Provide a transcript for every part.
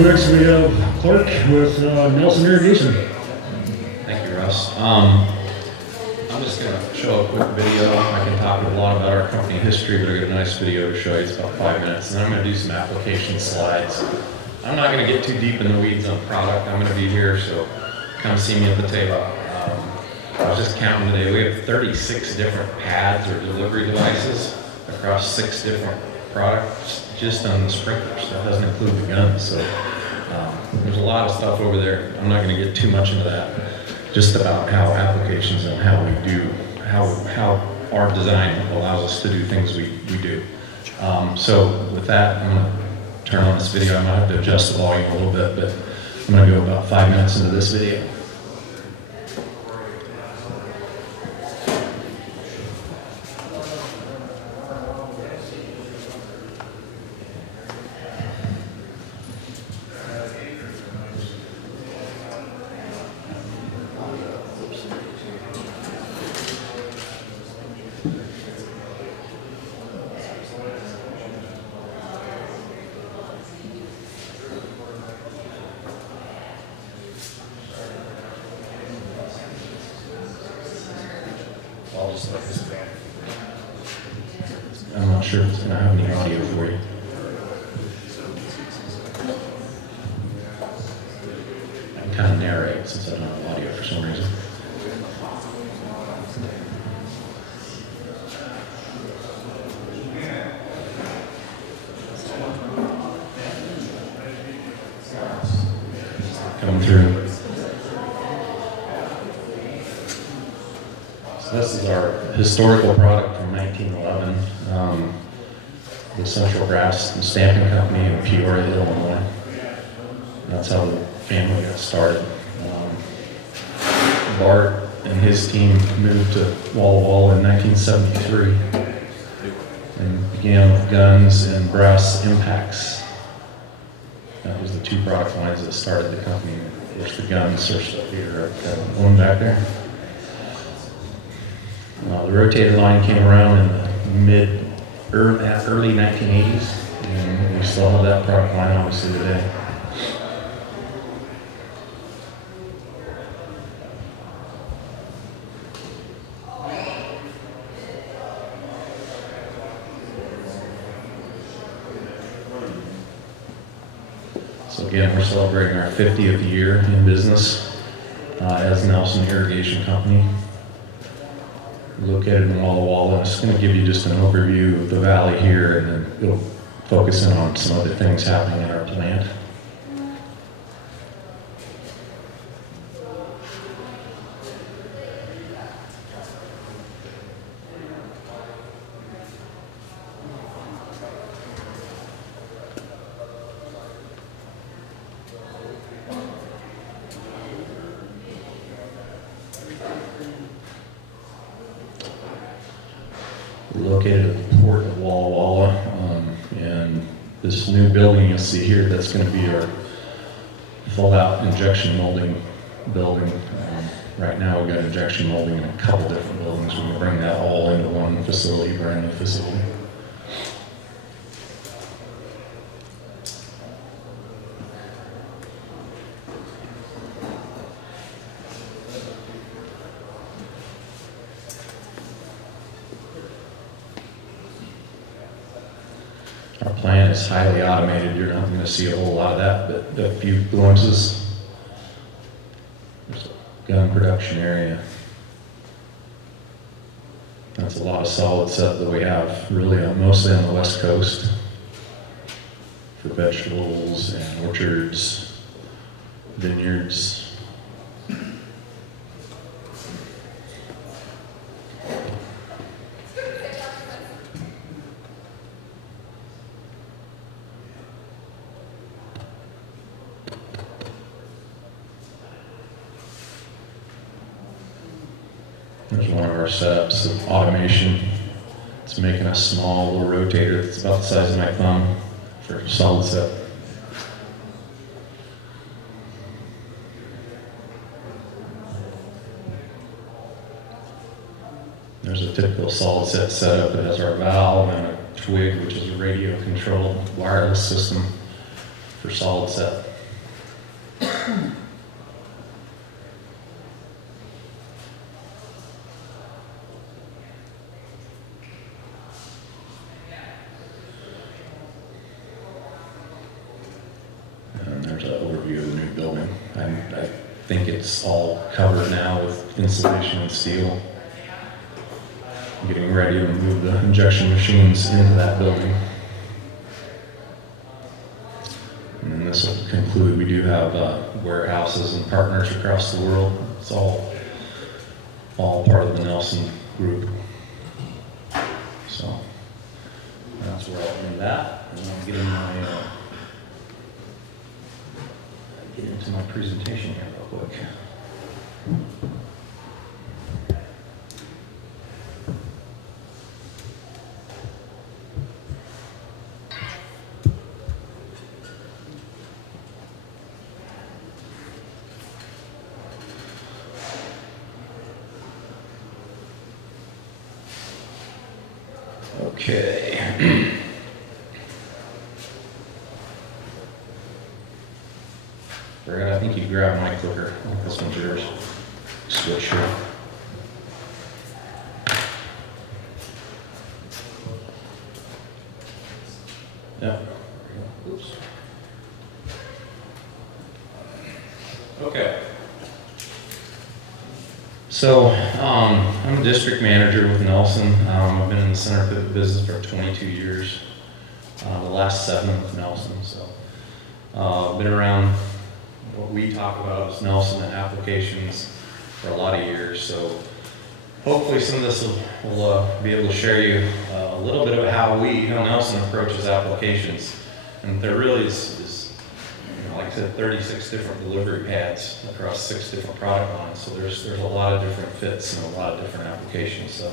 So next we have Clark with Nelson Irrigation. Thank you, Russ. I'm just going to show a quick video. I can talk a lot about our company history, but I got a nice video to show you. It's about 5 minutes, and then I'm going to do some application slides. I'm not going to get too deep in the weeds on the product. I'm going to be here, so come see me at the table. I was just counting today. We have 36 different pads or delivery devices across 6 different products just on the sprinklers. That doesn't include the guns. So there's a lot of stuff over there. I'm not going to get too much into that. Just about how applications and how we do, how our design allows us to do things we do. So with that, I'm going to turn on this video. I might have to adjust the volume a little bit, but I'm going to go about 5 minutes into this video. I'll just let this go. I'm not sure if it's going to have any audio for you. I can kind of narrate since I don't have audio for some reason. Coming through. This is our historical product from 1911, the Central Brass and Stamping Company in Peoria, Illinois. That's how the family got started. Bart and his team moved to Walla Walla in 1973 and began with guns and brass impacts. That was the 2 product lines that started the company. Of course, the guns are here, one back there. The rotator line came around in the early 1980s, and we still have that product line obviously today. So again, we're celebrating our 50th year in business as Nelson Irrigation Company. Located in Walla Walla. I'm just going to give you just an overview of the valley here, and then it'll focus in on some other things happening in our plant. Located at the port of Walla Walla, and this new building you'll see here, that's going to be our full-out injection molding building. Right now we've got injection molding in a couple different buildings. We're going to bring that all into one facility, brand new facility. Our plant is highly automated. You're not going to see a whole lot of that, but a few glimpses. There's a gun production area. That's a lot of solid set that we have, really mostly on the West Coast for vegetables and orchards, vineyards. There's one of our setups of automation. It's making a small little rotator that's about the size of my thumb for solid set. There's a typical solid set setup that has our valve and a twig, which is a radio controlled wireless system for solid set. think it's all covered now with insulation and steel. Getting ready to move the injection machines into that building. And this will conclude, we do have warehouses and partners across the world. It's all part of the Nelson group. So that's where I'll end that. And I'll get into my presentation here real quick. Okay. Brad, I think you grabbed my clicker. This one's yours. Switch here. Yep. Oops. Okay. So, I'm a district manager with Nelson. I've been in the center pivot business for 22 years. The last 7 with Nelson. So, been around what we talk about as Nelson applications for a lot of years. So, hopefully some of this will be able to share you a little bit of how Nelson approaches applications. And there really is like I said, 36 different delivery paths across 6 different product lines. So there's a lot of different fits and a lot of different applications. So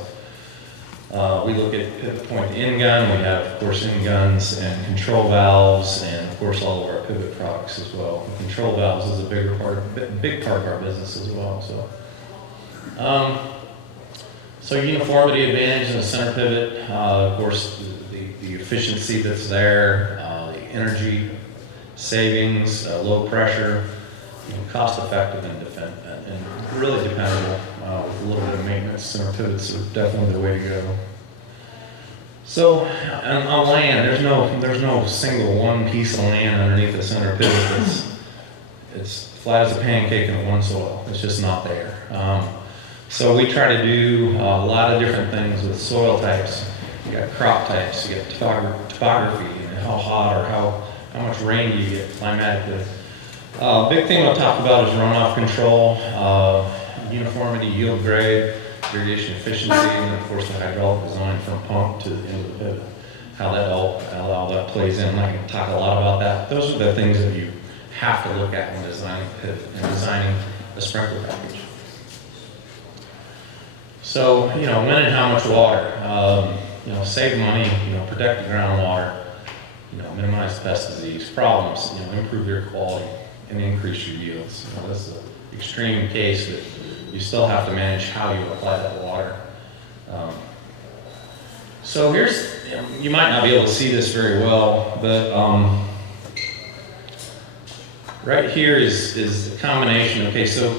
we look at pivot point in gun. We have, of course, in guns and control valves, and of course all of our pivot products as well. And control valves is a big part of our business as well. So uniformity advantage in the center pivot, of course, the efficiency that's there, the energy savings, low pressure, cost effective and really dependable with a little bit of maintenance. Center pivots are definitely the way to go. So on land, there's no single one piece of land underneath the center pivot it's flat as a pancake in one soil. It's just not there. So we try to do a lot of different things with soil types. You got crop types, you got topography, and how hot or how much rain do you get climatically. Big thing I'll talk about is runoff control, uniformity, yield grade, irrigation efficiency, and then of course the hydraulic design from pump to the end of the pivot. How that plays in. I'm not going to talk a lot about that. Those are the things that you have to look at when designing a pivot and designing a sprinkler package. So, when and how much water, save money, protect the groundwater, minimize pest disease problems, improve your quality and increase your yields. That's an extreme case, but you still have to manage how you apply that water. So here's, you might not be able to see this very well, but right here is the combination. Okay, so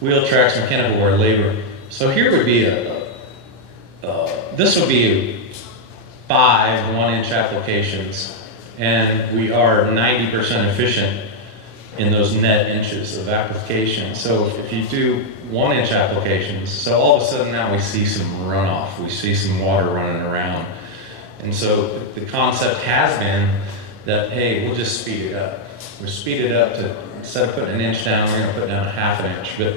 wheel tracks, mechanical or labor. So here would be this would be 5 1-inch applications, and we are 90% efficient in those net inches of application. So if you do 1-inch applications, so all of a sudden now we see some runoff, we see some water running around. And so the concept has been that, hey, we'll just speed it up. We'll speed it up to, instead of putting 1 inch down, we're gonna put down 1/2 inch. But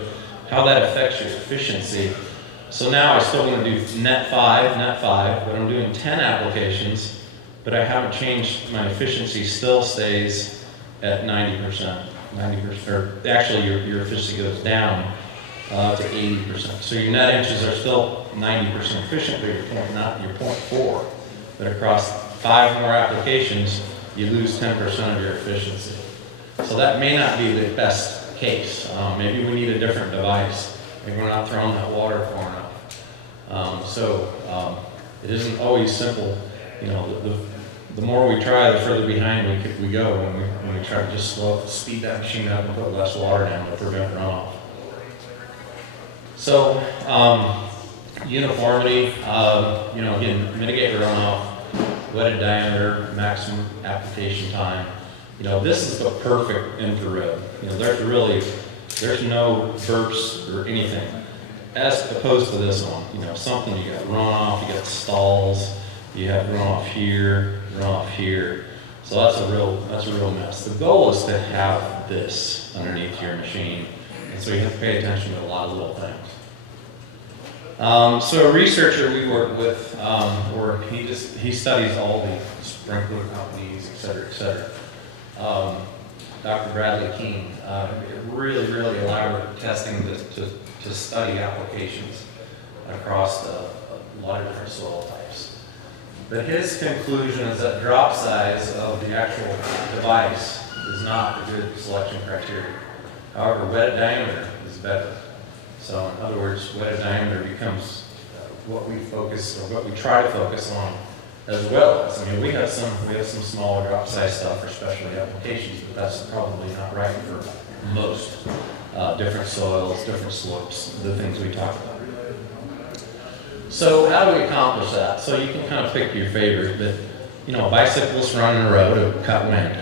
how that affects your efficiency. So now I still want to do net 5, but I'm doing 10 applications, but I haven't changed, my efficiency still stays at 90%. 90%, or actually your efficiency goes down to 80%. So your net inches are still 90% efficient, but your 0.4. But across 5 more applications, you lose 10% of your efficiency. So that may not be the best case. Maybe we need a different device. Maybe we're not throwing that water far enough. It isn't always simple. The more we try, the further behind we go when we try to just speed that machine up and put less water down to prevent runoff. So uniformity, again, mitigate runoff, wetted diameter, maximum application time. This is the perfect infrared. There's really There's no burps or anything. As opposed to this one, you know, something you got runoff, you got stalls, you have runoff here, runoff here. So that's a real mess. The goal is to have this underneath your machine, and so you have to pay attention to a lot of little things. So a researcher we work with, or he studies all the sprinkler companies, et cetera, Dr. Bradley King, really elaborate testing to study applications across a lot of different soil types. But his conclusion is that drop size of the actual device is not a good selection criteria. However, wetted diameter is better. So in other words, wetted diameter becomes what we try to focus on, as well as, I mean, we have some smaller drop size stuff for specialty applications, but that's probably not right for most different soils, different slopes, the things we talk about. So how do we accomplish that? So you can kind of pick your favorite, but you know, bicyclists run in a row to cut wind.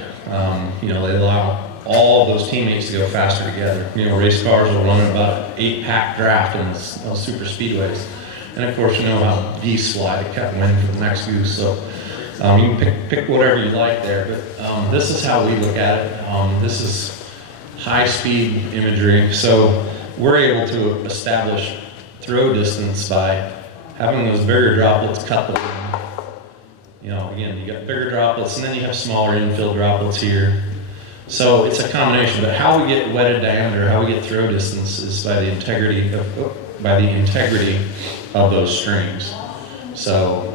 You know, they allow all those teammates to go faster together. You know, race cars will run about an 8-pack draft in those super speedways. And of course, you know how geese fly to cut wind for the next goose. So you can pick whatever you like there. But this is how we look at it. This is high-speed imagery. So we're able to establish throw distance by having those bigger droplets cut the wind. You know, again, you got bigger droplets, and then you have smaller infill droplets here. So it's a combination. But how we get wetted diameter, how we get throw distance, is by the integrity of those streams. So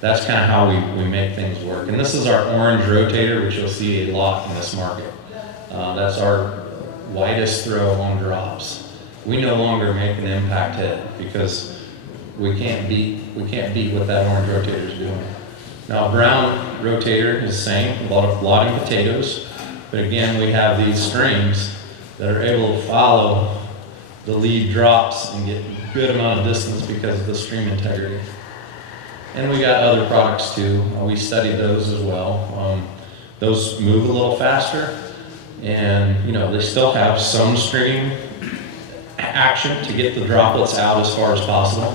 that's kind of how we make things work. And this is our orange rotator, which you'll see a lot in this market. That's our widest throw on drops. We no longer make an impact head because we can't beat what that orange rotator is doing. Now, brown rotator is the same, a lot of blotting potatoes, but again, we have these strings that are able to follow the lead drops and get a good amount of distance because of the stream integrity. And we got other products too. We studied those as well. Those move a little faster, and you know, they still have some stream action to get the droplets out as far as possible.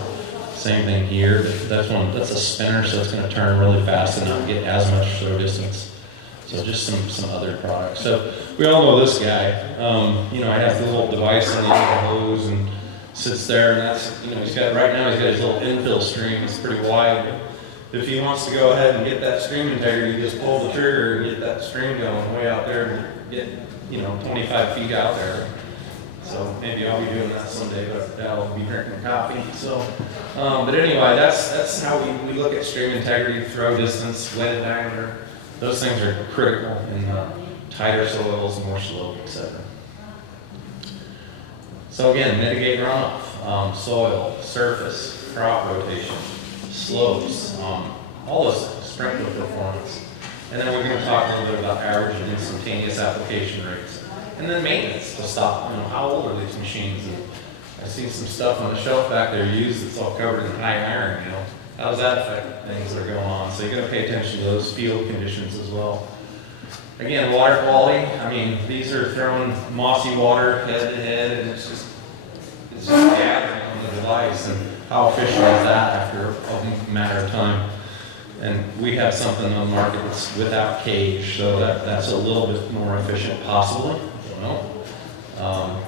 Same thing here, but that's a spinner, so it's going to turn really fast and not get as much throw distance. So just some other products. So we all know this guy. You know, I have the little device on the end of the hose and sits there, and that's, you know, right now he's got his little infill stream. It's pretty wide. If he wants to go ahead and get that stream integrity, just pull the trigger and get that stream going way out there and get, you know, 25 feet out there. So maybe I'll be doing that someday, but I'll be drinking coffee. So, but anyway, that's how we look at stream integrity, throw distance, wetted diameter. Those things are critical in tighter soils, more slope, etc. So again, mitigate runoff, soil, surface, crop rotation, slopes, all those things, sprinkler performance. And then we're going to talk a little bit about average and instantaneous application rates. And then maintenance to stop, you know, how old are these machines? And I've seen some stuff on the shelf back there used that's all covered in high iron, you know. How does that affect things that are going on? So you got to pay attention to those field conditions as well. Again, water quality. I mean, these are throwing mossy water head to head, and it's just gathering on the device. And how efficient is that after a matter of time? And we have something on the market that's without cage, so that's a little bit more efficient, possibly. I don't know.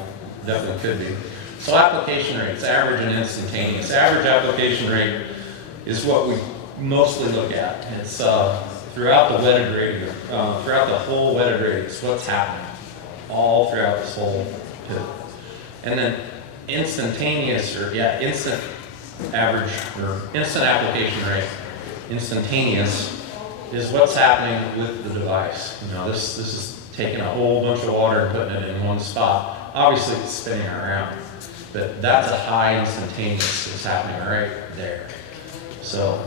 Definitely could be. So application rates, average and instantaneous. Average application rate is what we mostly look at. It's throughout the wetted radius, throughout the whole wetted radius, what's happening all throughout this whole pit. And then instantaneous, or instant average, or instant application rate, instantaneous, is what's happening with the device. You know, this is taking a whole bunch of water and putting it in one spot. Obviously it's spinning around, but that's a high instantaneous that's happening right there. So,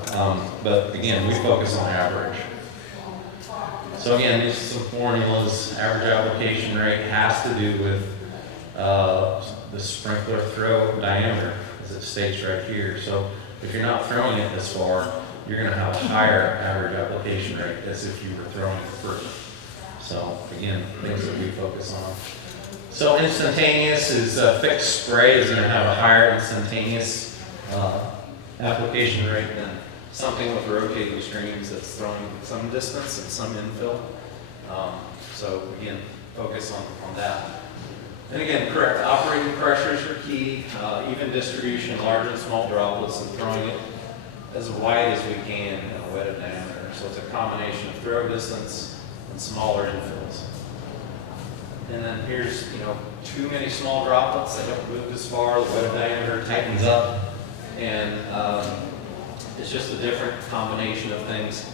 but again, we focus on average. So again, these are some formulas. Average application rate has to do with the sprinkler throw diameter, as it states right here. So if you're not throwing it this far, you're going to have a higher average application rate as if you were throwing it further. So again, things that we focus on. So instantaneous is a fixed spray is going to have a higher instantaneous application rate than something with rotating streams that's throwing some distance and some infill. So again, focus on that. And again, correct operating pressures are key, even distribution, large and small droplets, and throwing it as wide as we can in a wetted diameter. So it's a combination of throw distance and smaller infills. And then here's, too many small droplets, they don't move as far, the wetted diameter tightens up, and it's just a different combination of things.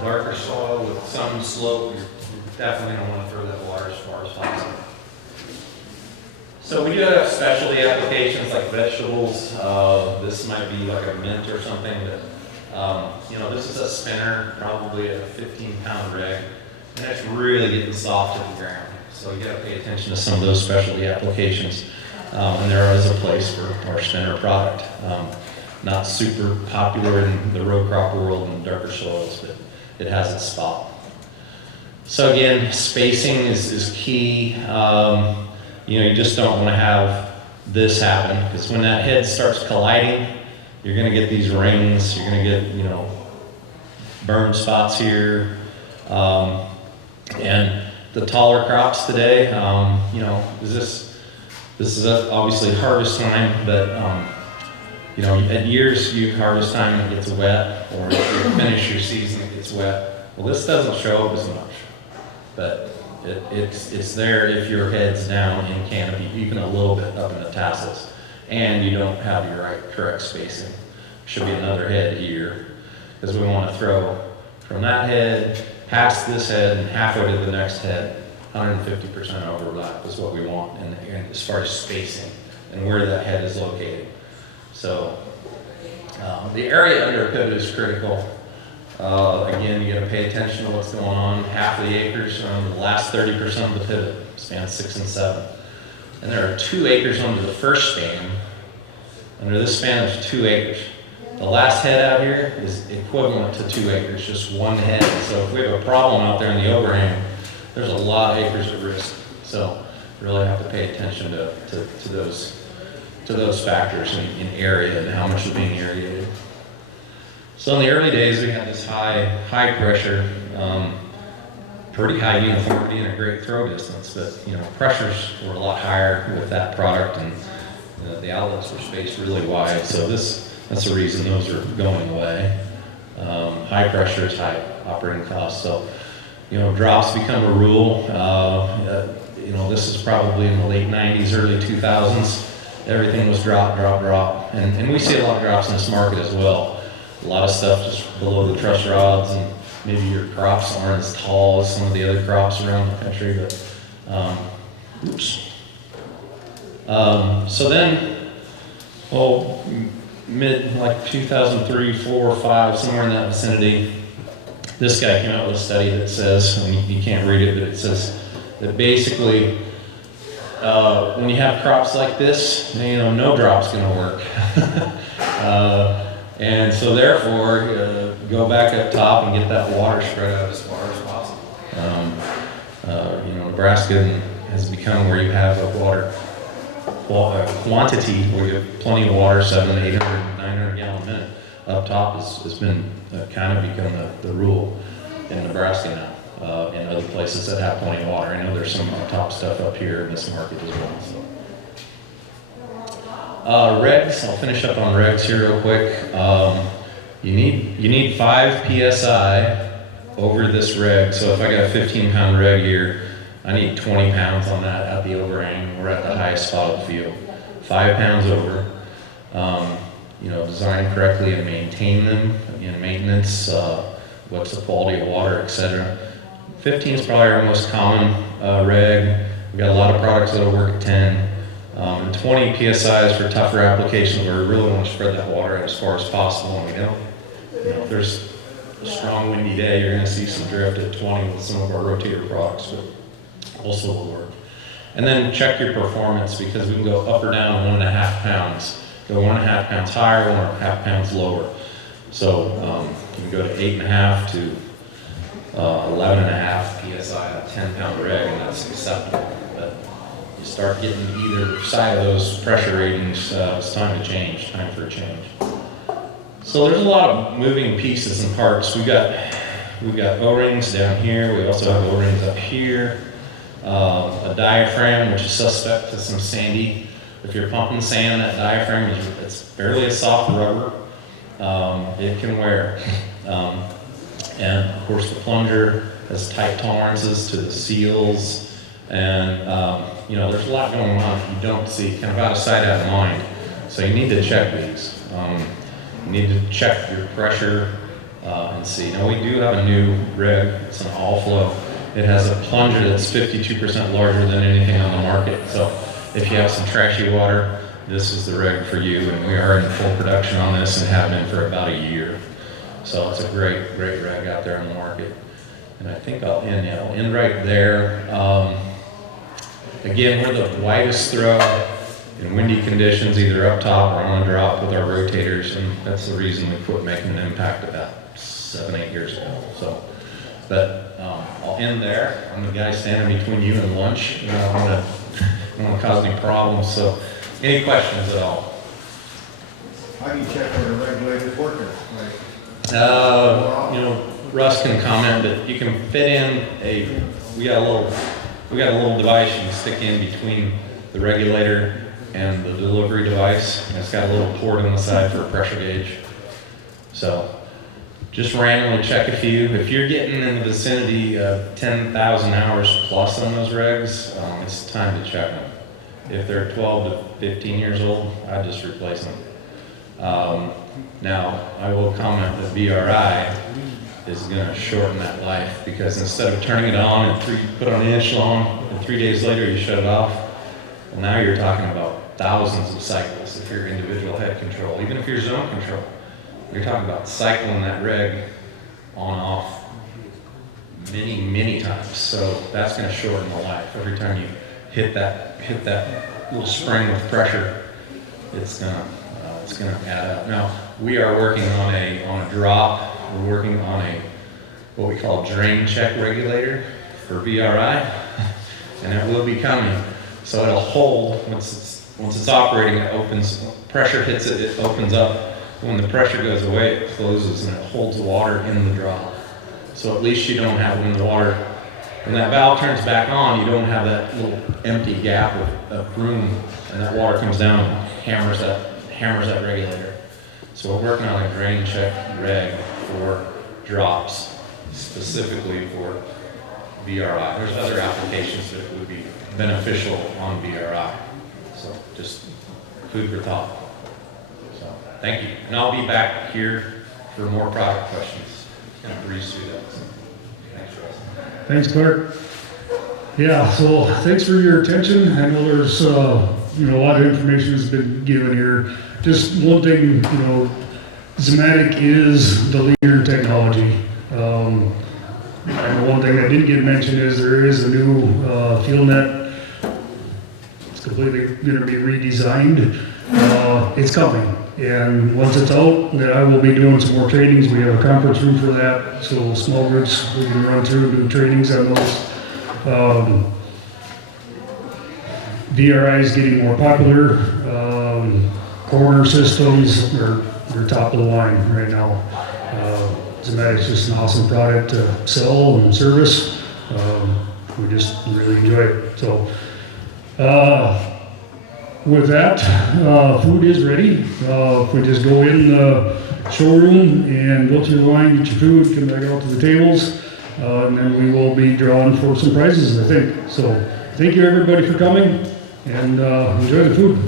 Darker soil with some slope, you definitely don't want to throw that water as far as possible. So we do have specialty applications like vegetables. This might be like a mint or something, but this is a spinner, probably a 15-pound rig, and it's really getting soft to the ground. So you got to pay attention to some of those specialty applications. And there is a place for our spinner product. Not super popular in the row crop world and darker soils, but it has its spot. So again, spacing is key. You just don't want to have this happen, because when that head starts colliding, you're going to get these rings, you're going to get, burn spots here. And the taller crops today, this is obviously harvest time, but at years you harvest time it gets wet, or if you finish your season it gets wet. Well, this doesn't show up as much, but it's there if your head's down in canopy, even a little bit up in the tassels, and you don't have your correct spacing. Should be another head here, because we want to throw from that head past this head and halfway to the next head. 150% overlap is what we want, and as far as spacing and where that head is located. So the area under a pivot is critical. Again, you got to pay attention to what's going on. Half of the acres on the last 30% of the pivot, span 6 and 7. And there are 2 acres under the first span. Under this span, there's 2 acres. The last head out here is equivalent to 2 acres, just one head. So if we have a problem out there in the overhang, there's a lot of acres at risk. So really have to pay attention to those factors in area and how much is being irrigated. So in the early days, we had this high pressure, pretty high uniformity and a great throw distance, but pressures were a lot higher with that product, and the outlets were spaced really wide. So that's the reason those are going away. High pressure is high operating costs. So drops become a rule. This is probably in the late 90s, early 2000s. Everything was drop. And we see a lot of drops in this market as well. A lot of stuff just below the truss rods, and maybe your crops aren't as tall as some of the other crops around the country, but, so then, mid like 2003, 4, 5, somewhere in that vicinity, this guy came out with a study that says, and you can't read it, but it says that basically when you have crops like this, no drop's going to work. And so therefore, go back up top and get that water spread out as far as possible. Nebraska has become where you have a water quantity, where you have plenty of water, 700, 800, 900 gallon a minute. Up top has been kind of become the rule in Nebraska now, and other places that have plenty of water. I know there's some top stuff up here in this market as well. So. Regs, I'll finish up on regs here real quick. You need 5 PSI over this reg. So if I got a 15-pound reg here, I need 20 pounds on that at the overhang or at the highest spot of the field. 5 pounds over. Design correctly and maintain them. Again, maintenance, what's the quality of water, etc. 15 is probably our most common reg. We've got a lot of products that'll work at 10. 20 PSIs for tougher applications where we really want to spread that water out as far as possible. And if there's a strong windy day, you're going to see some drift at 20 with some of our rotator products, but also will work. And then check your performance, because we can go up or down 1.5 pounds. Go 1.5 pounds higher, 1.5 pounds lower. So you can go to 8.5 to 11.5 PSI at a 10-pound reg, and that's acceptable. start getting either side of those pressure ratings, it's time to change, time for a change. So there's a lot of moving pieces and parts. We've got O-rings down here. We also have O-rings up here. A diaphragm, which is suspect to some sandy. If you're pumping sand, that diaphragm it's fairly a soft rubber. It can wear. And of course, the plunger has tight tolerances to the seals. And you know, there's a lot going on if you don't see, kind of out of sight, out of mind. So you need to check these. You need to check your pressure and see. Now we do have a new rig. It's an all-flow. It has a plunger that's 52% larger than anything on the market. So if you have some trashy water, this is the rig for you. And we are in full production on this and have been for about a year. So it's a great, great rig out there on the market. And I think I'll end right there. Again, we're the widest throw in windy conditions, either up top or on a drop with our rotators, and that's the reason we quit making an impact about 7-8 years ago. So, but I'll end there. I'm the guy standing between you and lunch. I don't want to cause any problems. So, any questions at all? How do you check where the regulator's working? You know, Russ can comment that you can fit in we got a little device you can stick in between the regulator and the delivery device. And it's got a little port on the side for a pressure gauge. So just randomly check a few. If you're getting in the vicinity of 10,000 hours plus on those regs, it's time to check them. If they're 12 to 15 years old, I just replace them. Now, I will comment that VRI is going to shorten that life, because instead of turning it on and put on an inch long and 3 days later you shut it off, well, now you're talking about thousands of cycles if you're individual head control. Even if you're zone control, you're talking about cycling that reg on off many, many times. So that's going to shorten the life. Every time you hit that little spring with pressure, it's going to add up. Now, we are working on a drop. We're working on what we call drain check regulator for VRI, and it will be coming. So it'll hold once it's operating. It opens. Pressure hits it. It opens up. When the pressure goes away, it closes and it holds the water in the drop. So at least you don't have, when that valve turns back on, you don't have that little empty gap of room, and that water comes down and hammers that regulator. So we're working on a drain check reg for drops, specifically for VRI. There's other applications that would be beneficial on VRI. So just food for thought. So thank you. And I'll be back here for more product questions. Kind of breeze through that. So, thanks, Russ. Thanks, Clark. Yeah, so thanks for your attention. I know there's a lot of information has been given here. Just one thing, Zematic is the leader in technology. And one thing that didn't get mentioned is there is a new FieldNet. It's completely going to be redesigned. It's coming, and once it's out, then I will be doing some more trainings. We have a conference room for that, so small groups we can run through and do trainings on those. VRI is getting more popular. Corner systems are top of the line right now. Zematic's just an awesome product to sell and service. We just really enjoy it. So with that, food is ready. If we just go in the showroom and go through the line, get your food, come back out to the tables, and then we will be drawing for some prizes, I think. So thank you everybody for coming, and enjoy the food.